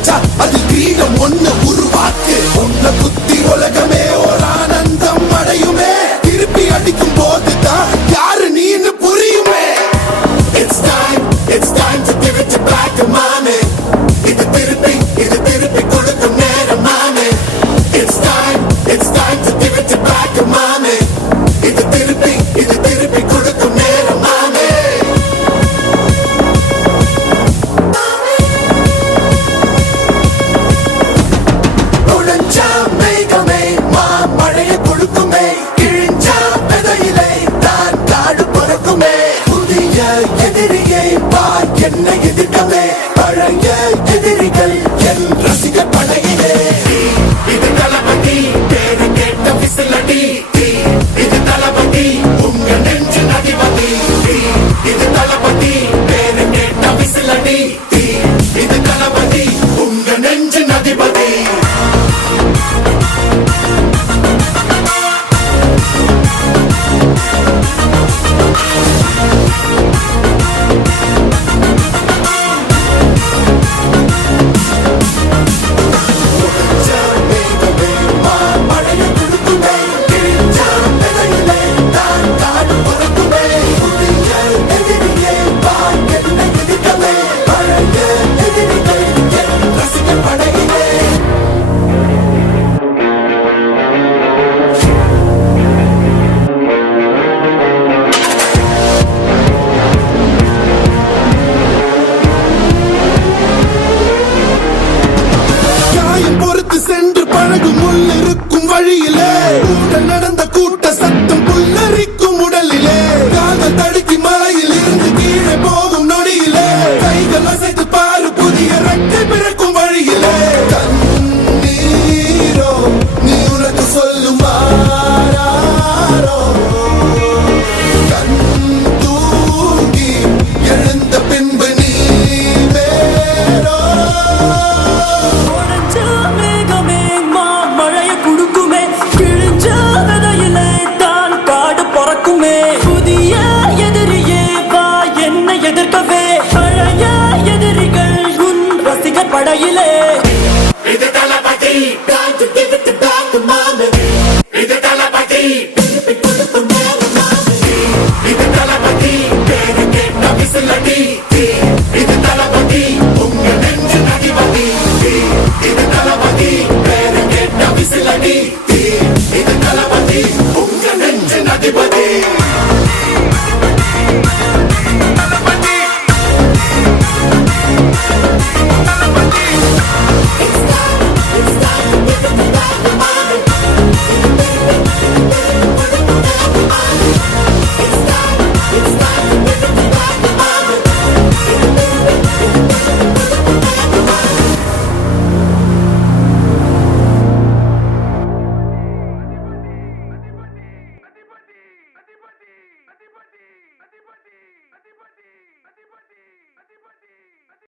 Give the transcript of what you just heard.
வச்சா அது கிரீடம் ஒண்ணு உருவாக்கு. ஒன்ன குத்தி உலகமே என்னை எதிர்க்கவே? பழைய எதிர